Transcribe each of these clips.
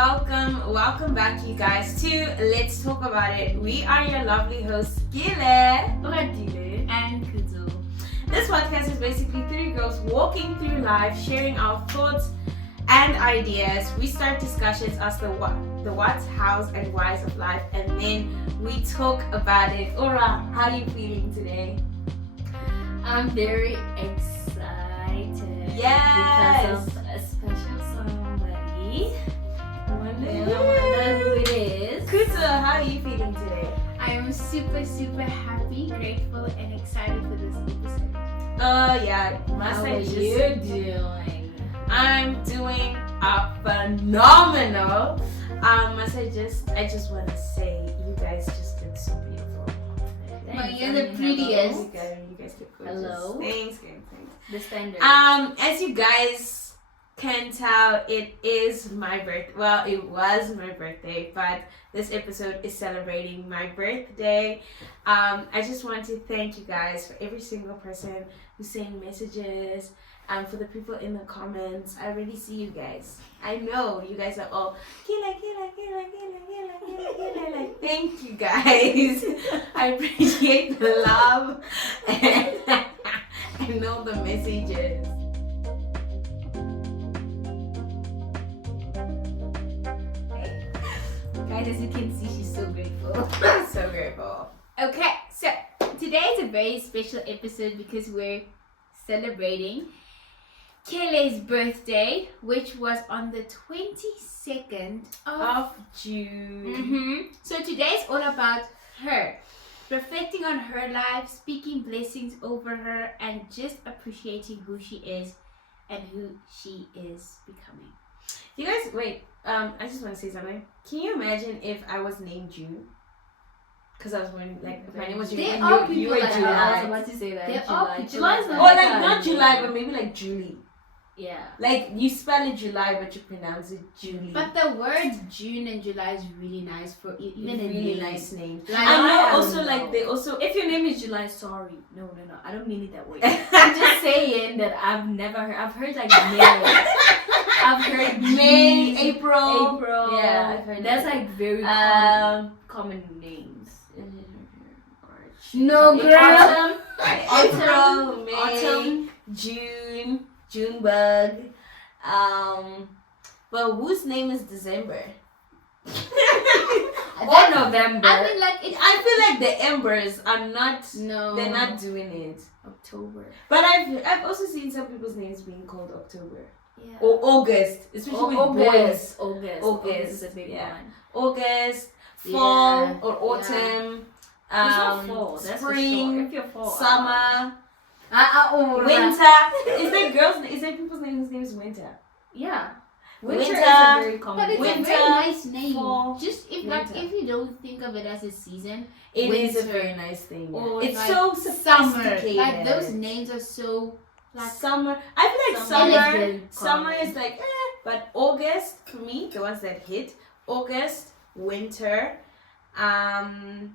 welcome back, you guys, to Let's Talk About It. We are your lovely hosts, Kele and Kuzu. This podcast is basically three girls walking through life, sharing our thoughts and ideas. We start discussions as the what's, how's, and why's of life, and then we talk about it. Ora, how are you feeling today? I'm very excited. Yes. Because of a special somebody. Wonder who it is. Kuzu, how are you feeling today? I am super happy, grateful, and excited for this episode. Yeah. How are you doing? I'm doing phenomenal. I just want to say, you guys just look so beautiful. Thanks. You're the prettiest. You guys look gorgeous. Hello. Thanks. The standard. As you guys can tell, it is my birthday. Well, it was my birthday, but this episode is celebrating my birthday. I just want to thank you guys for every single person who's sending messages. For the people in the comments, I already see you guys. I know you guys are all Kele. Like, thank you guys. I appreciate the love and all the messages. Guys, as you can see, she's so grateful. So grateful. Okay, so today is a very special episode because we're celebrating Kele's birthday, which was on the 22nd Of June. So today's all about her, reflecting on her life, speaking blessings over her, and just appreciating who she is and who she is becoming. You guys, wait. I just want to say something. Can you imagine if I was named June? Because I was born, like, if my name was June. There and are you people were like July. I was about to say that. There July. are people July's like Or like not July, but maybe like Julie. Yeah. Like you spell it July, but you pronounce it Julie. But the words June and July is really nice for even a really name. nice name. Like, I know. I Also, don't like know. they also. If your name is July, sorry. No. I don't mean it that way. I'm just saying that I've never heard. I've heard like May. I've heard May, June, April. Yeah, I've heard that's that. like very common names. No, girl. Autumn. April, May, Autumn. Junebug. But whose name is December? Or November. I mean, like it. I feel like the Embers are not. No. They're not doing it. October. But I've also seen some people's names being called October Yeah. or August, especially with boys. August is a big yeah. one. August, fall Yeah. or autumn. It's not fall. That's for spring, sure. If you're fall, summer, winter. winter. Is there people's names winter? Yeah. Winter, Winter is a very common. But it's Winter, a very nice name. fall, Just if you don't think of it as a season, It is a winter. very nice thing. Yeah. Or It's like so summer. sophisticated. Like those names are so like Summer. I feel like Summer summer. is very Summer common. is like, but August for me, the ones that hit August, winter, I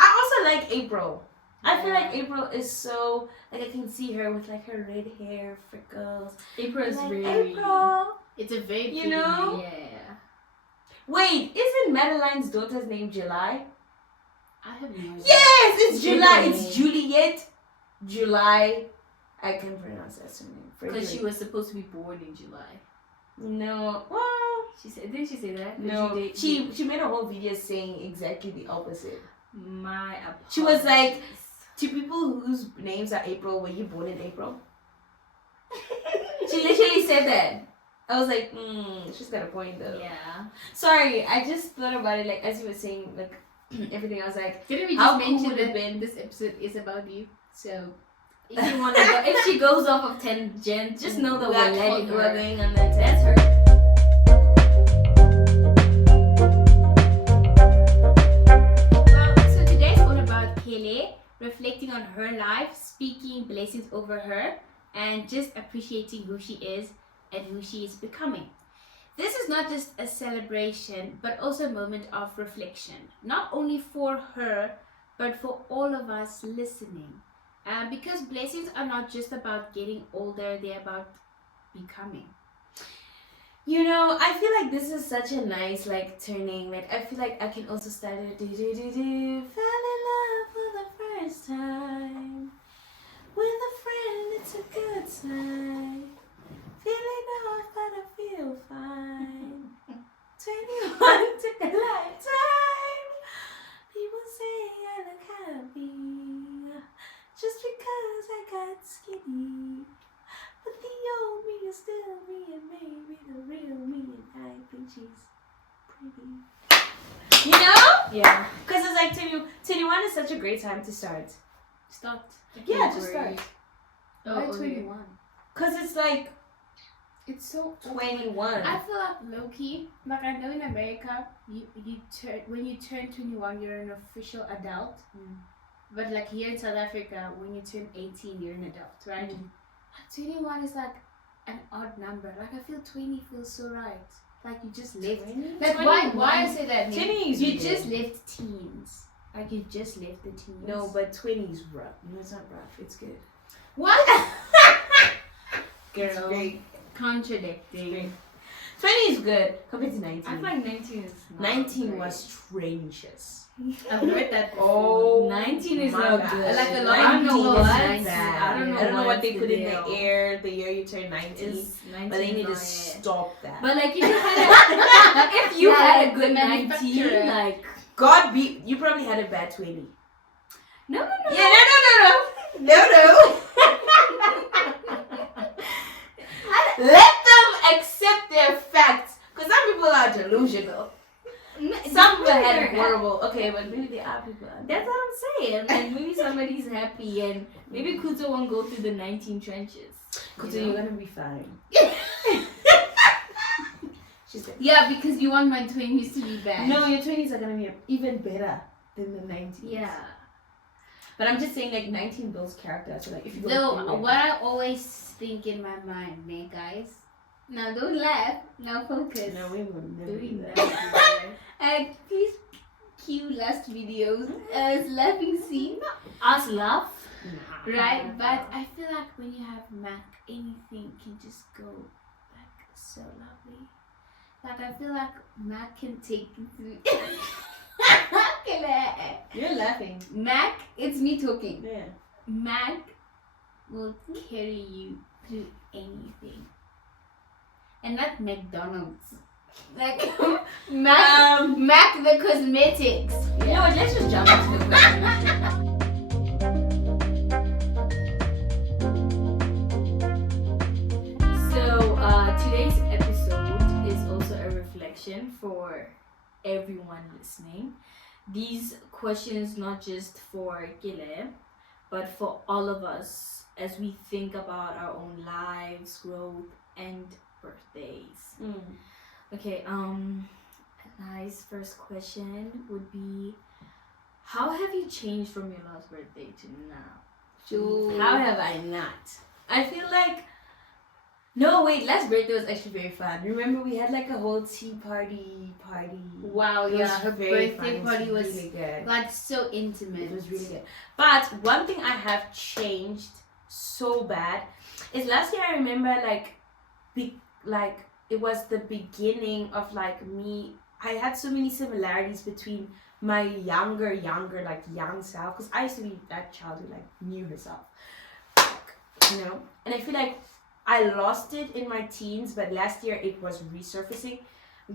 also like April. I feel like April is so, like I can see her with like her red hair, freckles. April is Like, very. April. it's a very You pretty know? name. Yeah. Wait, isn't Madeline's daughter's name July? I have no idea. Yes, it's July. Really? It's Juliet. July. I can pronounce that surname. Because she was supposed to be born in July. No. Well, She said, didn't she say that? no. She made a whole video saying exactly the opposite. My apologies. She was like, to people whose names are April, were you born in April? She literally said that. I was like, she's got a point though. Yeah. Sorry, I just thought about it like as you were saying like everything. I was like, Didn't we How just cool mention would it that been? this episode is about you? So If you want to go, if she goes off of tangent, just know that we're letting we're her. going on that. That's her. Well, so today's all about Kele, reflecting on her life, speaking blessings over her, and just appreciating who she is and who she is becoming. This is not just a celebration, but also a moment of reflection, not only for her, but for all of us listening. Because blessings are not just about getting older, they're about becoming? You know, I feel like this is such a nice like turning. Like I feel like I can also start it. Do do do do. Fell in love for the first time with a friend. It's a good sign. Feeling off, but I feel fine. 21 took a lifetime. People say I look happy just because I got skinny. But the old me is still me, and maybe the real me, and I think she's pretty. You know? Yeah. Because it's like 21 is such a great time to start. Start. Yeah, just start. Why 21? Because it's like It's so 21. I feel like low-key, like I know in America, when you turn 21, you're an official adult. But like here in South Africa, when you turn 18, you're an adult, right? 21 is like an odd number. Like I feel 20 feels so right. Like you just left. Like why I say that? 20 is you good. just left teens. Like you just left the teens. No, but 20 is rough. No, it's not rough. It's good. What? Girl. It's great. Contradicting. 20 is good compared to 19. I feel like 19 is not 19 great. was strangest. I've heard that before. 19 is my not God. good. Like a lot I don't of know people what. say that. I don't know what they what's put in the deal. air the year you turn 19. Is 19 But they need to not it. stop that. But like if you had if you Yeah, had like a good the 19, manufacturer. like God be, you probably had a bad 20. no. Yeah, no. Let them accept their facts. Because some people are delusional. Some people had horrible. Okay, but maybe they are people. That's what I'm saying. Like maybe somebody's happy and maybe Kuto won't go through the 19 trenches. Kuto, you're gonna be fine. She's like, Yeah, because you want my 20s to be bad. no, your 20s are gonna be even better than the 19s. Yeah. But I'm just saying, like, 19 builds character. So, like, if you go Though, through it- what I always think in my mind, man, guys. Now, don't laugh. Now, focus. No, we would never Doing do that. that. And please cue last videos as laughing scene. Us laugh. Right? But I feel like when you have Mac, anything can just go, like, so lovely. Like, I feel like Mac can take you through... Kele. You're laughing. Mac, it's me talking. Yeah. Mac will carry you through anything. And not McDonald's. Like Mac the cosmetics. You know what? Let's just jump into the question. So today's episode is also a reflection for everyone listening. These questions not just for Kele, but for all of us as we think about our own lives, growth, and birthdays. Okay, a nice first question would be, how have you changed from your last birthday to now? How have I not? I feel like... No, wait, last birthday was actually very fun. Remember, we had like a whole tea party. Wow, It yeah, was her very birthday fun. party It was was really good. like so intimate. It was really good. But one thing I have changed so bad is last year I remember it was the beginning of like me. I had so many similarities between my younger like young self, because I used to be that child who like knew herself, you know. And I feel like I lost it in my teens, but last year it was resurfacing.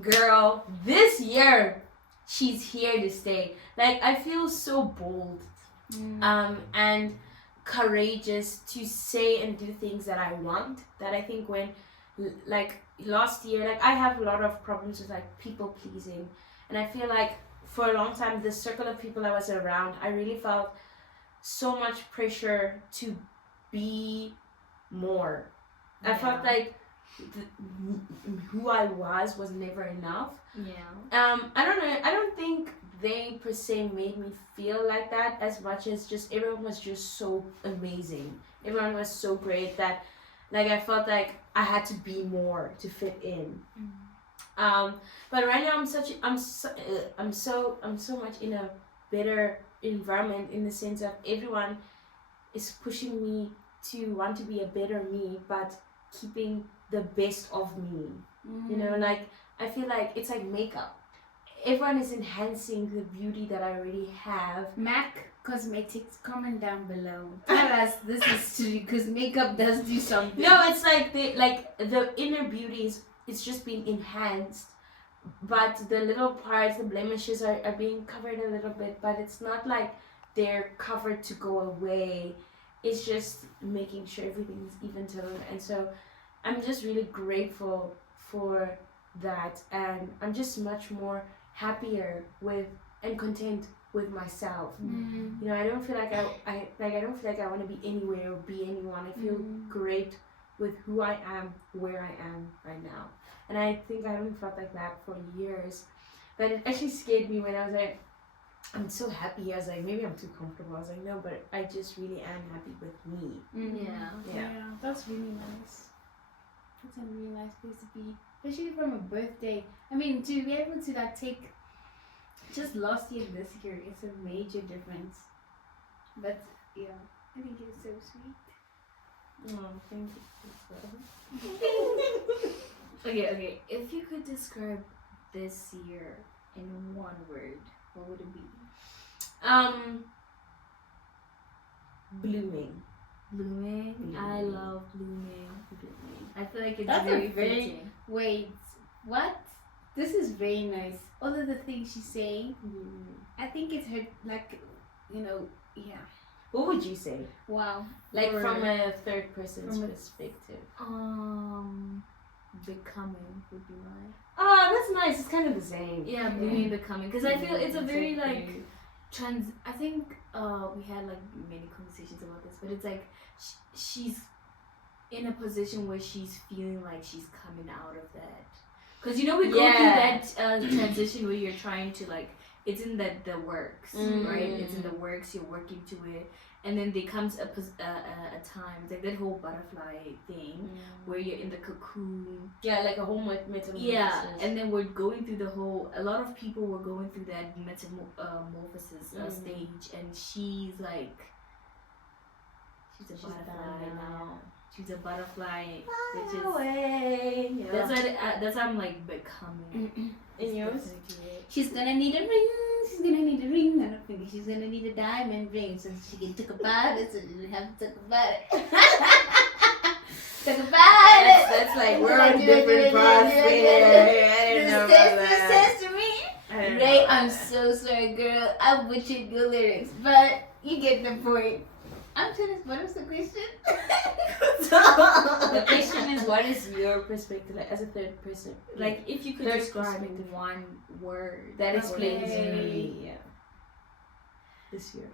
Girl, this year she's here to stay. Like I feel so bold and courageous to say and do things that I want, that I think when like last year, like I have a lot of problems with like people pleasing, and I feel like for a long time the circle of people I was around, I really felt so much pressure to be more. I felt like who I was never enough. Yeah. I don't know. I don't think they per se made me feel like that as much as just everyone was just so amazing. Everyone was so great that like I felt like I had to be more to fit in. But right now I'm so much in a better environment, in the sense of everyone is pushing me to want to be a better me, but keeping the best of me. You know, like I feel like it's like makeup. Everyone is enhancing the beauty that I already have. Mac Cosmetics, comment down below. Tell us this is true because makeup does do something. No, it's like the inner beauty is it's just being enhanced, but the little parts, the blemishes are being covered a little bit, but it's not like they're covered to go away. It's just making sure everything's even toned, and so I'm just really grateful for that, and I'm just much more happier with and content with myself. You know, I don't feel like I don't feel like I want to be anywhere or be anyone. I feel great with who I am, where I am right now, and I think I haven't felt like that for years. But it actually scared me when I was like, I'm so happy. I was like, maybe I'm too comfortable. I was like, no, but I just really am happy with me. Yeah, that's really nice. That's a really nice place to be, especially from a birthday. I mean, to be able to like take just last year this year, it's a major difference. But yeah, I think it's so sweet. Oh, thank you. Okay. If you could describe this year in one word, what would it be? Blooming. Blooming. I love blooming. I feel like it's That's very a very fitting. Wait, what? This is very nice. All of the things she's saying, I think it's her, like, you know, yeah. What would you say? Wow. Like Or- from a third person's perspective. Becoming would be mine. Oh, that's nice. It's kind of the same. Yeah, blooming, becoming. Because I feel it's a It's very like like I think we had like many conversations about this, but it's like she's in a position where she's feeling like she's coming out of that. Because you know we go through that transition where you're trying to like it's in the works, right? It's in the works. You're working to it, and then there comes a time like that whole butterfly thing where you're in the cocoon. Yeah, like a whole metamorphosis. Yeah, and then we're going through the whole. A lot of people were going through that metamorphosis stage, and she's like, she's a butterfly now. She's a butterfly, which is away. Yeah. that's what I'm like becoming. And yours? She's gonna need a ring. She's gonna need a ring on her finger. She's gonna need a diamond ring so she can talk about it. So she doesn't have to talk about it. Talk about it. That's like we're on different paths here. I didn't know about that. This says to me. Ray, I'm so sorry, girl. I butchered your lyrics, but you get the point. I'm trying to. What was the question? The question is, what is your perspective like as a third person? Like if you could Third describe perspective. one word That explains Okay. me. Yeah. This year.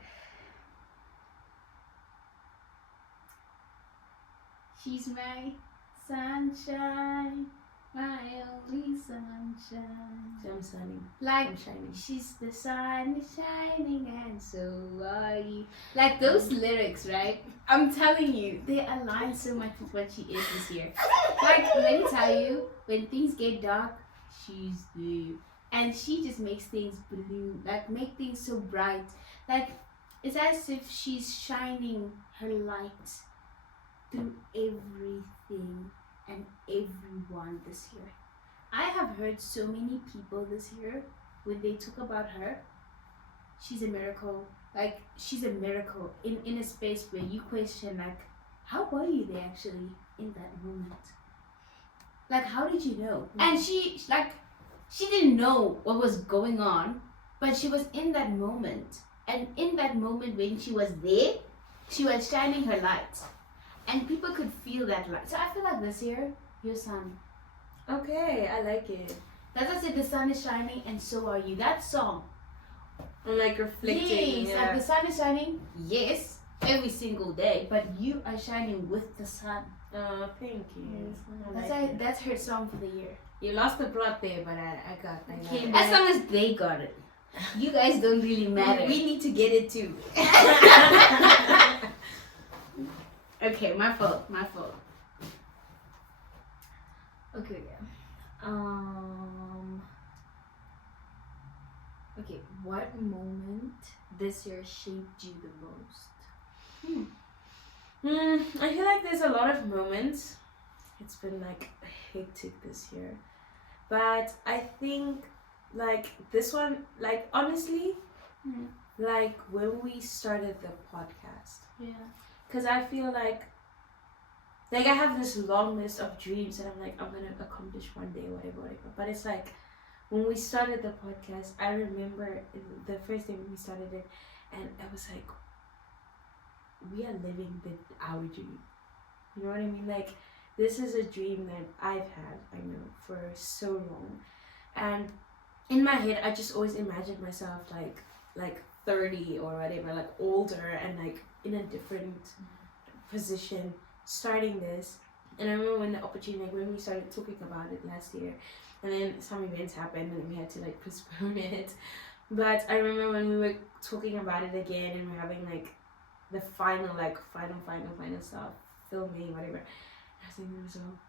She's my sunshine, my only sunshine. So I'm shining. Like I'm shining. she's the sun is shining and so are you. Like those lyrics, right? I'm telling you, they align so much with what she is this year. Like let me tell you, when things get dark, she's there. And she just makes things blue, like make things so bright. Like it's as if she's shining her light through everything and everyone this year. I have heard so many people this year when they talk about her, she's a miracle. Like she's a miracle in a space where you question like, how were you there actually in that moment? Like how did you know? And she didn't know what was going on, but she was in that moment. And in that moment when she was there, she was shining her light. And people could feel that light. So I feel like this year, your sun. Okay, I like it. That's why I said the sun is shining and so are you. That song. I'm like reflecting. Yes, Yeah. like the sun is shining, yes, every single day. But you are shining with the sun. Oh, thank you. I That's like why it. that's her song for the year. You lost the plot there, but I got it. As long as they got it. You guys don't really matter. We need to get it too. Okay, my fault. Okay, yeah. Okay, what moment this year shaped you the most? I feel like there's a lot of moments it's been like hectic this year. But I think like this one, like honestly, like when we started the podcast, because I feel like I have this long list of dreams that I'm like, I'm gonna accomplish one day, whatever. But it's like when we started the podcast, I remember the first day when we started it, and I was like, we are living our dream. You know what I mean? Like, this is a dream that I've had, I know, for so long. And in my head, I just always imagined myself like 30 or whatever, like older and like in a different position, starting this. And I remember when the opportunity, like when we started talking about it last year, and then some events happened and we had to like postpone it. But I remember when we were talking about it again and we're having like the final stuff, filming, whatever. I was thinking to myself,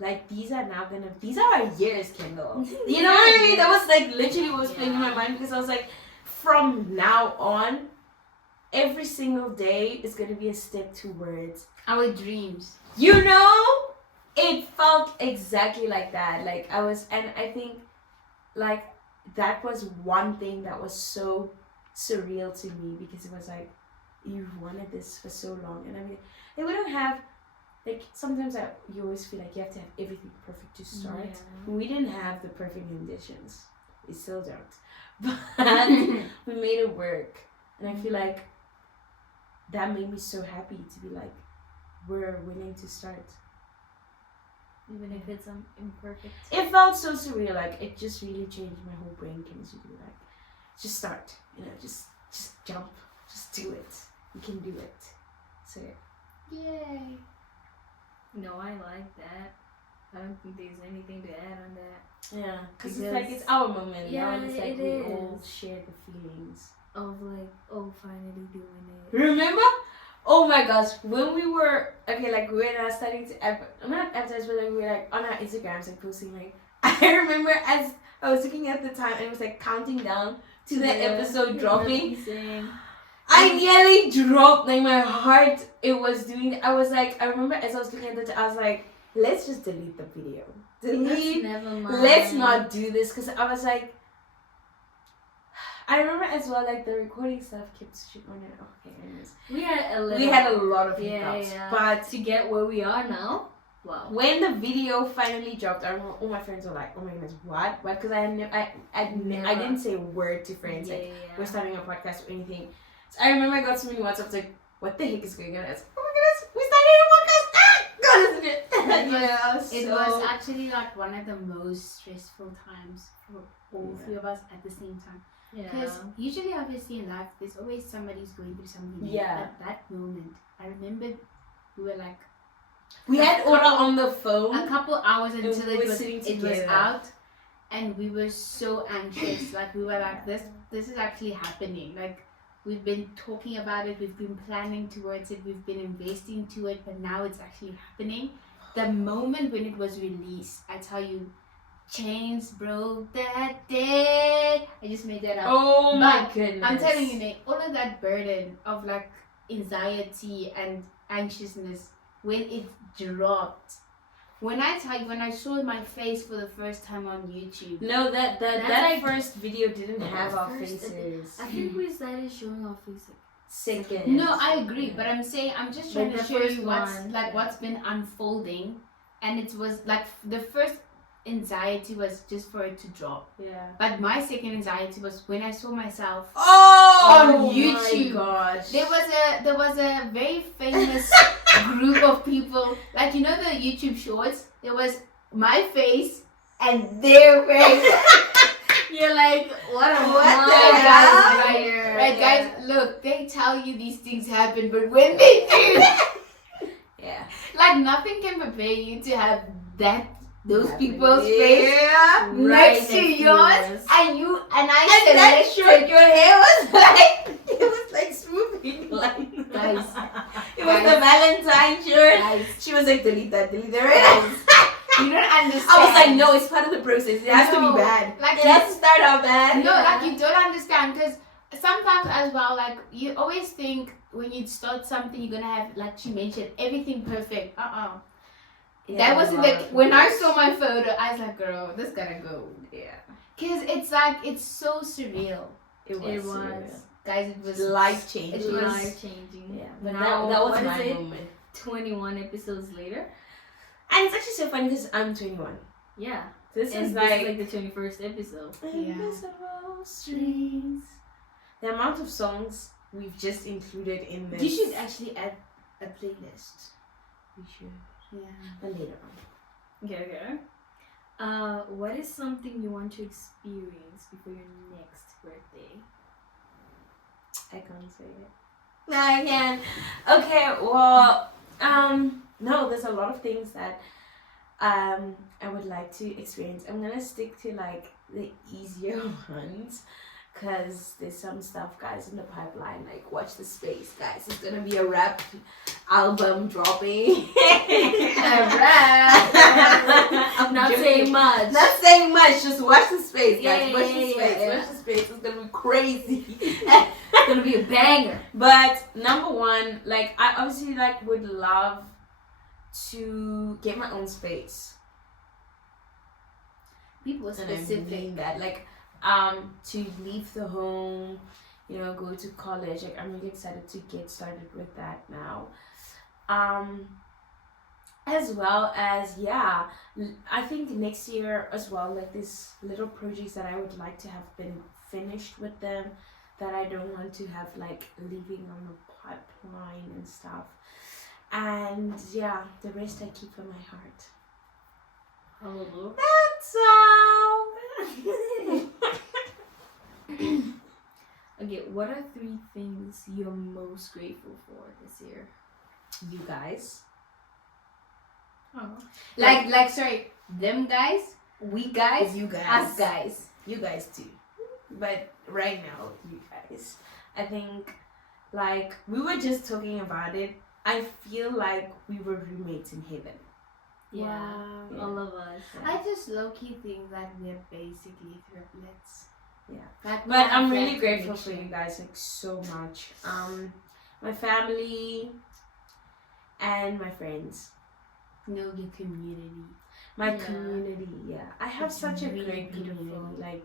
like these are our years, Kendall. You know what I mean? That was like literally what was playing in my mind, because I was like, from now on, every single day is gonna be a step towards our dreams. You know? It felt exactly like that. Like I was, and I think like that was one thing that was so surreal to me, because it was like, you've wanted this for so long. And I mean, we don't have, like, sometimes you always feel like you have to have everything perfect to start. We didn't have the perfect conditions. We still don't. But we made it work. And I feel like that made me so happy to be like, we're willing to start. Even if it's imperfect. It felt so surreal. Like, it just really changed my whole brain chemistry to be like, just start. You know, just jump. Just do it. You can do it. So Yay. No, I like that. I don't think there's anything to add on that. yeah, because it's like, it's our moment. Yeah, now it's like it we is. all share the feelings Of like, oh, finally doing it. Remember? Oh my gosh, when we were we were starting to not advertise, but like we were like on our Instagrams and posting, like I remember as I was looking at the time and it was like counting down to the episode dropping. I nearly dropped, like my heart. It was doing. I was like, I remember as I was looking at it, I was like, let's just delete the video. Never mind. Let's not do this, because I was like, I remember as well, like the recording stuff kept shooting on it. Okay, anyways. We had a lot of hiccups, but to get where we are now, wow. When the video finally dropped, I remember all my friends were like, "Oh my goodness, what?" Because I didn't say a word to friends like we're starting a podcast or anything. So I remember I got so many WhatsApps like, "What the heck is going on?" I was like, "Oh my goodness, we started a podcast!" God, isn't it? It was actually like one of the most stressful times for all three of us at the same time. Because usually, obviously, in life, there's always somebody's going through something. Yeah. At that moment, I remember we were like, we had Ora on the phone. A couple hours until it was out, and we were so anxious. Like we were like, this is actually happening. Like we've been talking about it, we've been planning towards it, we've been investing to it, but now it's actually happening. The moment when it was released, I tell you, chains broke that day. I just made that up. Oh my goodness. I'm telling you, Nick, all of that burden of like anxiety and anxiousness when it dropped. When I tell you, when I saw my face for the first time on YouTube. No, that like, first video didn't have our faces. I think we started showing our faces. Second. No, I agree, but I'm saying I'm just trying to show you what's been unfolding, and it was like the first anxiety was just for it to drop. Yeah. But my second anxiety was when I saw myself on YouTube. My gosh. There was a very famous group of people, like you know the YouTube shorts. There was my face and their face. You're like, what the hell? Right, guys, look, they tell you these things happen, but when they do, like nothing can prepare you to have those people's face next to yours, and that short, your hair was like swooping, like guys. It was the Valentine shirt. Guys. She was like, delete that. You don't understand. I was like, no, it's part of the process. It has to be bad. Like, it has to start out bad. No, like you don't understand, because sometimes as well, like you always think when you start something you're gonna have, like she mentioned, everything perfect. Yeah, That wasn't the when I saw my photo, I was like, girl, this gotta go. Yeah. Cause it's like it's so surreal. It was. Surreal. Guys, it was Life changing. It was life changing. Yeah, but now, that was what my is it? moment. 21 episodes later. And it's actually so funny because I'm 21. Yeah. This and is this like is like the 21st episode. Invisible Strings. The amount of songs we've just included in this. You should actually add a playlist. We should. Yeah. But later on. Okay. What is something you want to experience before your next birthday? I can't say it. No, I can. Okay, well, no, there's a lot of things that I would like to experience. I'm gonna stick to like the easier ones because there's some stuff, guys, in the pipeline. Like, watch the space, guys. It's gonna be a rap album dropping. A rap. I'm not saying much. Not saying much. Just watch the space, guys. Yeah, watch the space. yeah. Watch the space. It's gonna be crazy. It's gonna be a banger. But number one, like I obviously like would love to get my own space. People And I specific. mean that, like, to leave the home, you know, go to college. Like, I'm really excited to get started with that now. As well as, yeah, I think next year as well, like, these little projects that I would like to have been finished with them, that I don't want to have, like, leaving on the pipeline and stuff. And, yeah, the rest I keep in my heart. Hello. That's all. Okay, what are 3 things you're most grateful for this year? You guys. Oh. Like sorry, them guys, we guys, You guys. us guys. You guys too. But right now, you guys. I think, like, we were just talking about it. I feel like we were roommates in heaven. Yeah, Wow. all of us. I just low-key think that we're basically triplets. Yeah. Like, we But have I'm that really grateful for connection. you guys, like, so much. My family and my friends. Know your community. My Yeah. community, yeah. I have It's such a really great beautiful. community. Like,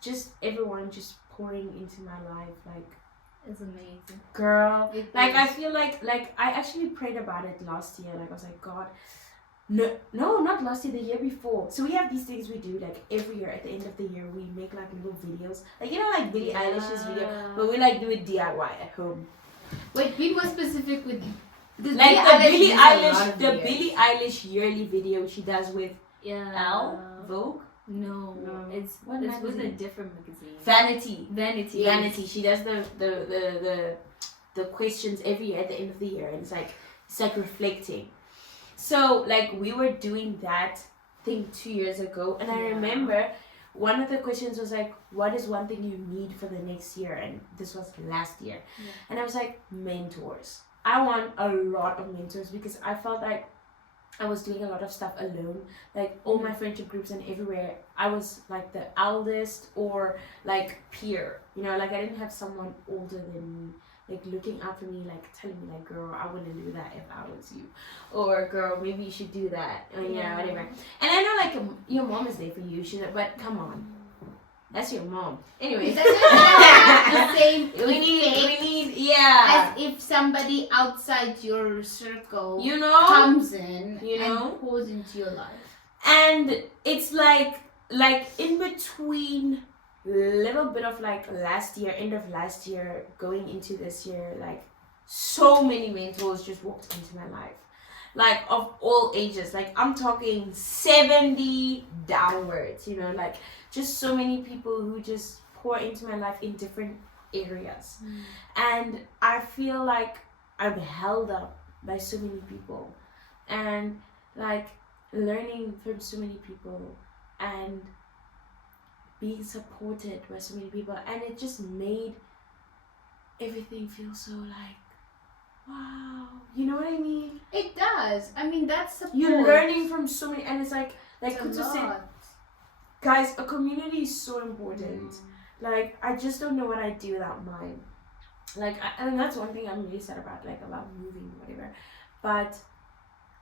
just everyone just pouring into my life. Like, It's amazing. girl. It Like, I is. feel like I actually prayed about it last year. Like, I was like, God, no, not last year, the year before. So we have these things we do, like, every year at the end of the year, we make, like, little videos. Like, you know, like Billie Eilish's video, but we, like, do it DIY at home. Wait, be more specific with Like, the Billie Eilish yearly video she does with Yeah. Vogue? No, No. it's What with a magazine? different magazine. Vanity. Vanity. Vanity. She does the questions every year at the end of the year, and it's like reflecting. So, like, we were doing that thing 2 years ago, and I Yeah. remember one of the questions was like, what is one thing you need for the next year? And this was last year. Yeah. And I was like, mentors. I want a lot of mentors because I felt like I was doing a lot of stuff alone. Like, all my friendship groups and everywhere, I was like the eldest or like peer. You know, like, I didn't have someone older than me, like, looking out for me, like, telling me, like, girl, I wouldn't do that if I was you. Or, girl, maybe you should do that. Or, you know, whatever. And I know, like, your mom is there for you. She's like, but come on. That's your mom. Anyway. That's not the same. we need, yeah. As if somebody outside your circle You know? comes in You know? and pours into your life. And it's like in between little bit of like last year, end of last year, going into this year, like, so many mentors just walked into my life. Like, of all ages. Like, I'm talking 70 downwards, you know, like, just so many people who just pour into my life in different areas. And I feel like I'm held up by so many people, and like learning from so many people and being supported by so many people, and it just made everything feel so like, wow, you know what I mean? It does. I mean, that's support. You're learning from so many, and it's like It's Kutu a said, lot. guys, a community is so important. Like, I just don't know what I'd do without mine. Like, and that's one thing I'm really sad about, like, about moving, whatever. But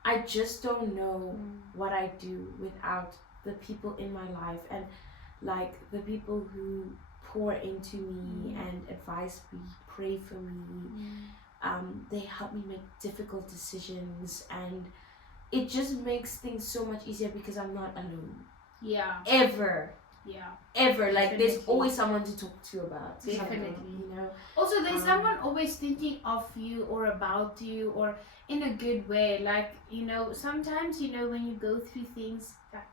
I just don't know what I do without the people in my life, and like the people who pour into me and advise me, pray for me. They help me make difficult decisions, and it just makes things so much easier because I'm not alone. Yeah. Ever. Like, Definitely. there's always someone to talk to about. Definitely. Something, you know. Also, there's someone always thinking of you or about you, or in a good way. Like, you know, sometimes, you know, when you go through things that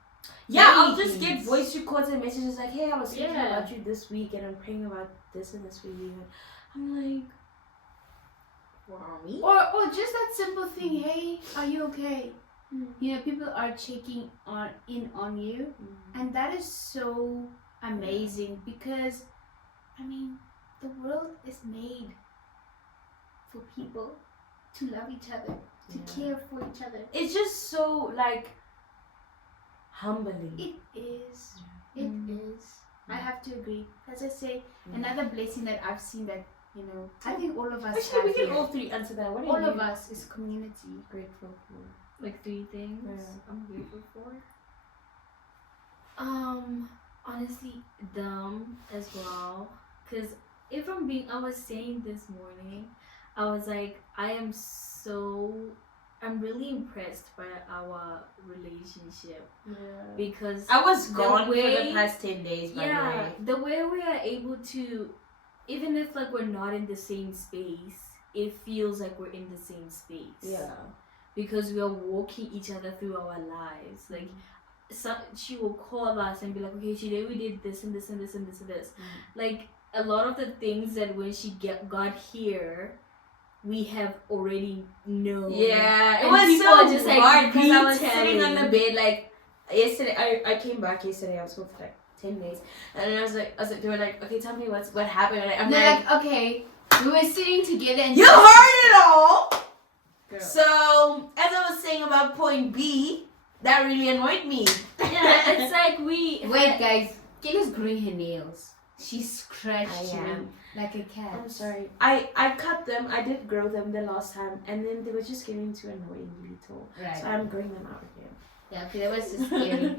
I'll just get voice records and messages like, hey, I was thinking about you this week and I'm praying about this and this for you. And I'm like, mommy? or just that simple thing, hey, are you okay? You know, people are checking in on you, and that is so amazing because, I mean, the world is made for people to love each other, to care for each other. It's just so, like, humbling. It is. It is. I have to agree. As I say, another blessing that I've seen that, you know, I think all of us Actually, we have can here. all three answer that. What are All you of us is community. grateful for? Like 3 things I'm grateful for. Honestly, them as well. Cause I was saying this morning, I was like, I'm really impressed by our relationship. Because I was gone for way- the past 10 days, by the way. the way we are able to, even if like we're not in the same space, it feels like we're in the same space. Because we are walking each other through our lives. Like, she will call us and be like, okay, today we did this and this and this and this and this. Like, a lot of the things that when she got here, we have already known. Yeah, it And was people so are just, like, hard because I was sitting on the retelling. bed, like, yesterday, I came back yesterday, I was home for like 10 days, and then I was like, they were like, okay, tell me what happened, and I'm They're like, like, okay, we were sitting together and you heard it all! Girl. So, as I was saying about point B, that really annoyed me. Yeah, it's like Wait, guys, Kele's growing her nails. She scratched I me am. like a cat. I'm sorry. I cut them, I did grow them the last time, and then they were just getting too annoyingly tall. Right. So I'm growing them out again. Yeah, okay, that was just scary.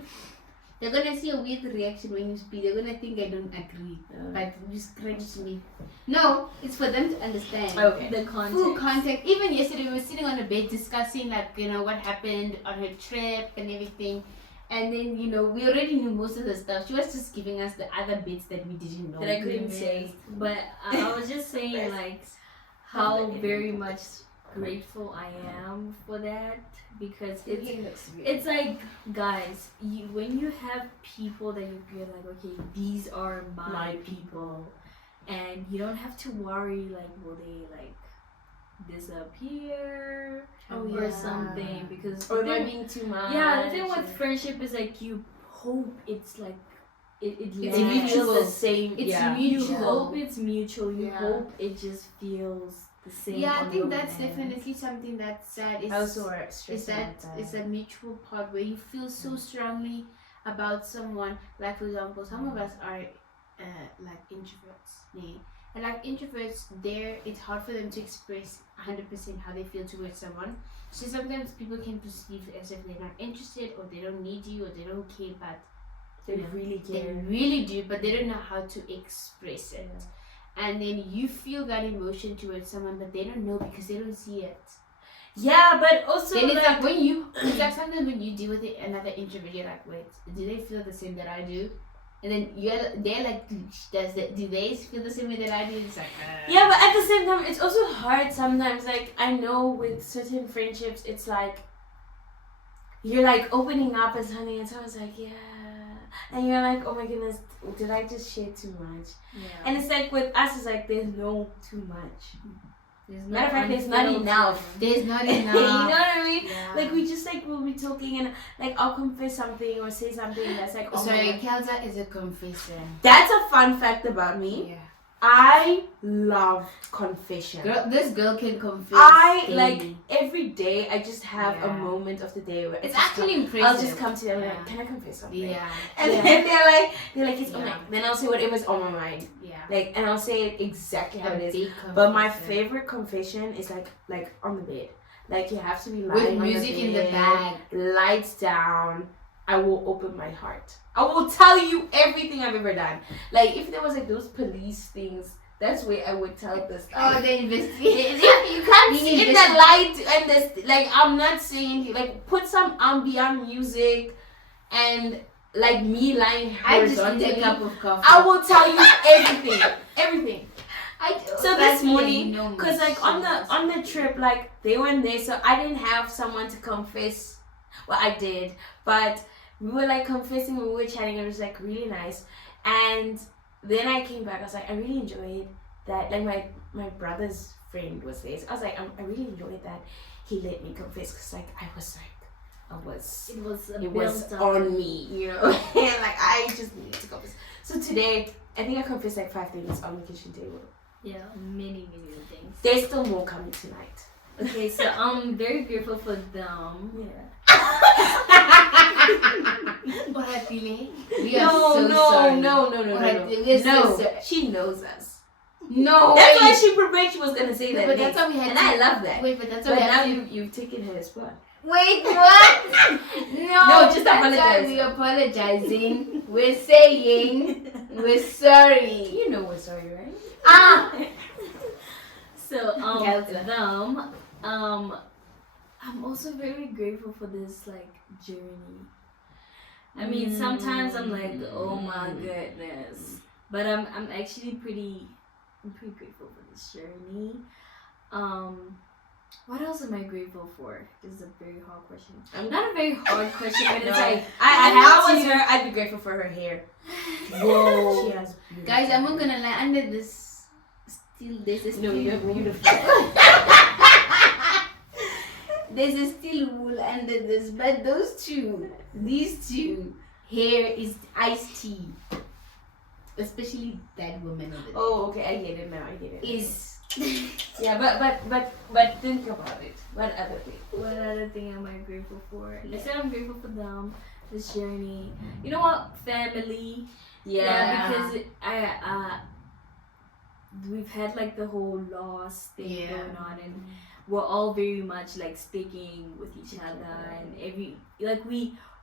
They're gonna see a weird reaction when you speak. They're gonna think I don't agree. But you scratched me. No, it's for them to understand. Okay. the context. Full context. Even yesterday we were sitting on the bed discussing, like, you know, what happened on her trip and everything. And then, you know, we already knew most of the stuff. She was just giving us the other bits that we didn't know. That I couldn't say. But I was just saying, like, how very much grateful I am for that, because it's like, guys, when you have people that you feel like, okay, these are my people, and you don't have to worry, like, will they like disappear or something, because Or am I being too much? the thing with friendship is like, you hope it's like it It's lands mutual. the same. it's yeah. mutual. You Yeah. hope it's mutual. You Yeah. hope it just feels the same. Yeah, I on think your that's end. definitely something that's sad. I also are Is stressing that about it's a mutual part where you feel so strongly about someone. Like, for example, some of us are like introverts, yeah? And like introverts, it's hard for them to express 100% how they feel towards someone. So sometimes people can perceive as if they're not interested, or they don't need you, or they don't care, but They really they care. really do, but they don't know how to express it. And then you feel that emotion towards someone, but they don't know because they don't see it. Yeah, but also Then it's like, like it's like sometimes when you deal with another introvert, you're like, wait, do they feel the same that I do? And then they're like, do they feel the same way that I do? It's like, yeah, but at the same time, it's also hard sometimes. Like, I know with certain friendships, it's like you're like opening up and something, and someone's like, yeah, and you're like, oh my goodness, did I just share too much? Yeah. And it's like with us, it's like there's no too much. There's Matter of fact, there's not unfilled enough. there's not You know enough. what I mean? Yeah. Like, we just like will be talking, and like I'll confess something or say something that's like, oh my Sorry, God. Kelsa is a confessor. That's a fun fact about me. Yeah. I love confession. This girl can confess. I daily. like every day. I just have a moment of the day where it's actually impressive. I'll just come to them like, can I confess something? Yeah. And then they're like, it's okay. Then I'll say whatever's on my mind. Yeah. Like, and I'll say it exactly how it is. But my favorite confession is like on the bed. Like you have to be lying with music in the bag, lights down. I will open my heart. I will tell you everything I've ever done. Like if there was like those police things, that's where I would tell this. Oh, they investigate. You can't see in the light and this. Like I'm not saying like put some ambient music and like me lying horizontally. I just need a cup of coffee. I will tell you everything. So this morning, because like on the trip, like they weren't there, so I didn't have someone to confess. Well, I did, but we were like confessing when we were chatting. It was like really nice, and then I came back. I was like, I really enjoyed that. Like my brother's friend was there, so I was like, I really enjoyed that. He let me confess because like it was on me, you know, and like I just needed to confess. So today, I think I confessed like 5 things on the kitchen table. Yeah, many things. There's still more coming tonight. Okay, so I'm very grateful for them. Yeah. What I feeling? No. She knows us. No. That's why she prepared. She was gonna say that. But that's why we had. And I love that. Wait, but that's why. why. But now you've taken her spot. Wait, what? No, just apologize. We're apologizing. We're saying we're sorry. You know we're sorry, right? So I'm also very grateful for this like journey. I mean, sometimes I'm like, oh my goodness, but I'm actually pretty grateful for this journey. What else am I grateful for? This is a very hard question. Not a very hard question, but it's like if I was her, I'd be grateful for her hair. Whoa, she has beautiful. Guys, I'm not gonna lie. Under this, there's a no, you're beautiful. There's a still wool under this, but these two, hair is iced tea. Especially that woman over there. Oh, okay, I get it now. Is yeah, but think about it. What other thing am I grateful for? I said I'm grateful for them, this journey. You know what? Family. Yeah, because we've had like the whole loss thing going on, and we're all very much like sticking with each other, and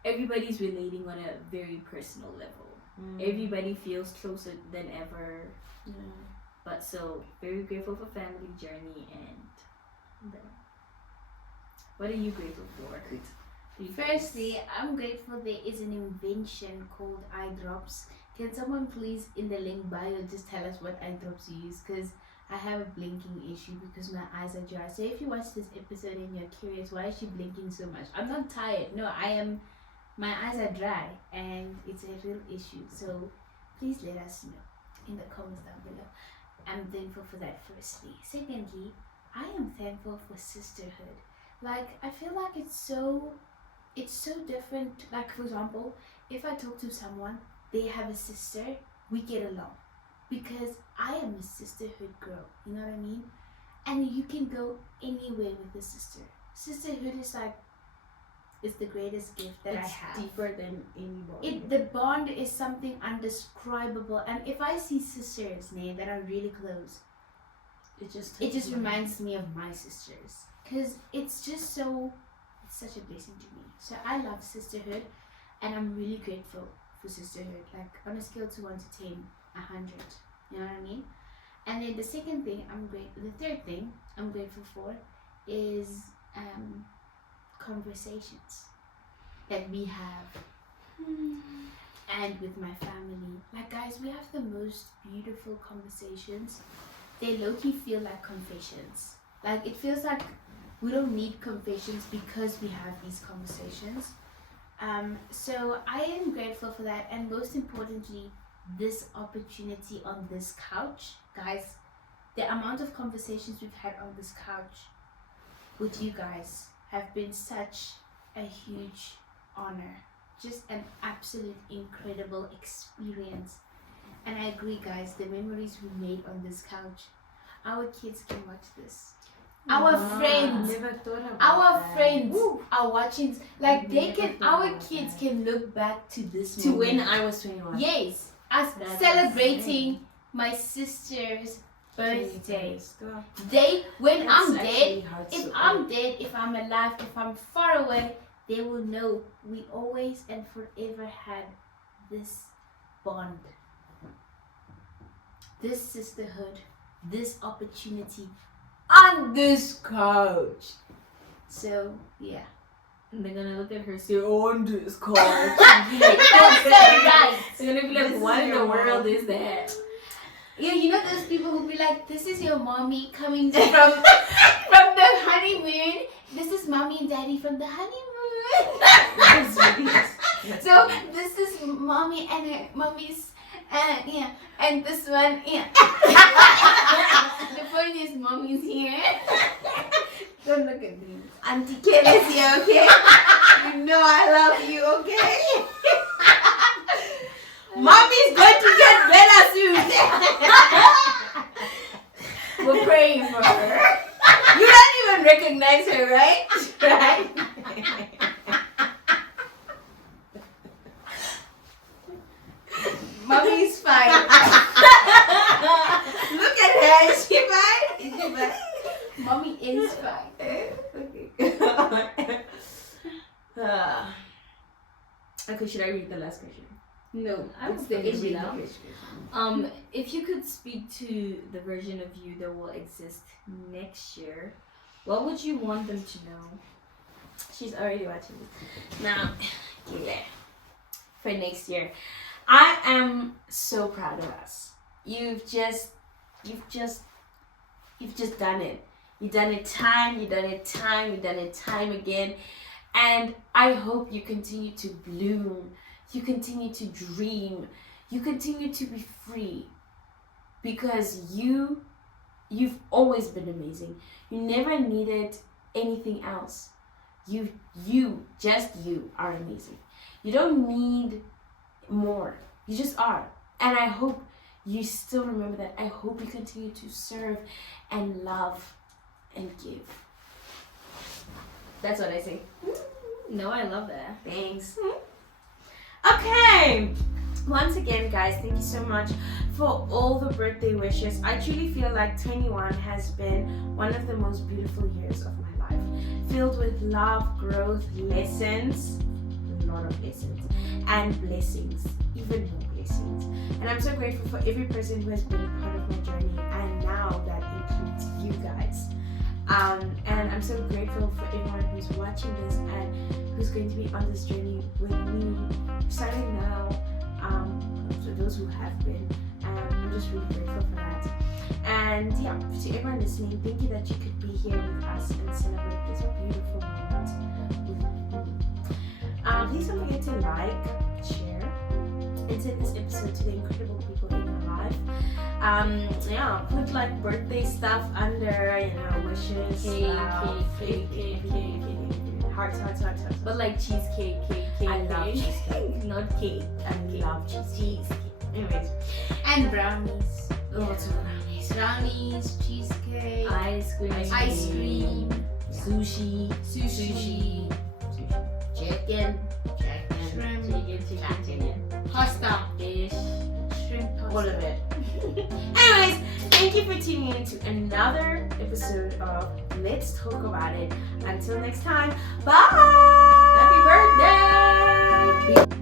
everybody's relating on a very personal level. Everybody feels closer than ever. But so very grateful for family journey and what are you grateful for? Firstly, I'm grateful there is an invention called eye drops. Can someone please in the link bio just tell us what eye drops you use? Because I have a blinking issue because my eyes are dry. So if you watch this episode and you're curious, why is she blinking so much? I'm not tired. No, my eyes are dry and it's a real issue. So please let us know in the comments down below. I'm thankful for that firstly. Secondly, I am thankful for sisterhood. Like I feel like it's so different. Like for example, if I talk to someone, they have a sister, we get along. Because I am a sisterhood girl, you know what I mean? And you can go anywhere with a sister. Sisterhood is like, it's the greatest gift that I have. It's deeper than anybody. The bond is something undescribable. And if I see sisters that are really close, it just reminds me of my sisters. Because it's such a blessing to me. So I love sisterhood and I'm really grateful for sisterhood. Like on a scale to 1 to 10, 100. You know what I mean? And then the third thing I'm grateful for is conversations that we have and with my family. Like guys, we have the most beautiful conversations. They low-key feel like confessions. Like it feels like we don't need confessions because we have these conversations. So I am grateful for that, and most importantly, this opportunity on this couch. Guys, the amount of conversations we've had on this couch with you guys have been such a huge honor. Just an absolute incredible experience. And I agree, guys, the memories we made on this couch, our kids can watch this. Our friends, Never thought about our that. friends are watching, like they Never can, thought our about kids that. can look back to this To moment. when I was 21. Yes, us That's celebrating my sister's birthday. Stop. When That's I'm actually dead, hard if to I'm dead, if I'm alive, if I'm far away, they will know we always and forever had this bond, this sisterhood, this opportunity on this couch. So yeah. And they're gonna look at her and say, on this couch. That's so right. They're gonna be like, This what is in the your world mom. is that? Yeah, you know those people who be like, this is your mommy coming from from the honeymoon. This is mommy and daddy from the honeymoon. So this is mommy and her mommy's, yeah, and this one, yeah. The point is, mommy's here. Don't look at me. Auntie Kele's here, okay? You know I love you, okay? Mommy's going to get better soon. We're praying for her. You don't even recognize her, right? Right? Mommy's fine. Look at her. Is she fine? Is she fine? Mommy is fine. Okay, should I read the last question? No, I it's would the probably ending. read if you could speak to the version of you that will exist next year, what would you want them to know? She's already watching this. Now, Kele, for next year, I am so proud of us. You've just done it. You've done it time again. And I hope you continue to bloom. You continue to dream. You continue to be free. Because you've always been amazing. You never needed anything else. You are amazing. You don't need more. You just are. And I hope you still remember that. I hope you continue to serve and love and give. That's what I say. No, I love that. Thanks. Okay. Once again, guys, thank you so much for all the birthday wishes. I truly feel like 21 has been one of the most beautiful years of my life. Filled with love, growth, lessons, a lot of lessons, and blessings, even more blessings. And I'm so grateful for every person who has been a part of my journey, and now that includes you guys. And I'm so grateful for everyone who's watching this and who's going to be on this journey with me, starting now. For those who have been, I'm just really grateful for that. And yeah, to everyone listening, thank you that you could be here with us and celebrate this beautiful moment with me. Please don't forget to like, share, and send this episode to the incredible people in your life. Put like birthday stuff under, wishes, hearts. But like cheesecake, I love cheesecake. not cake. I love cheesecake. Anyways, And brownies. lots of Brownies, cheesecake, Ice cream. sushi, chicken, Chicken. pasta, Fish. shrimp pasta. all of it. Anyways, thank you for tuning in to another episode of Let's Talk About It. Until next time, bye! Happy birthday!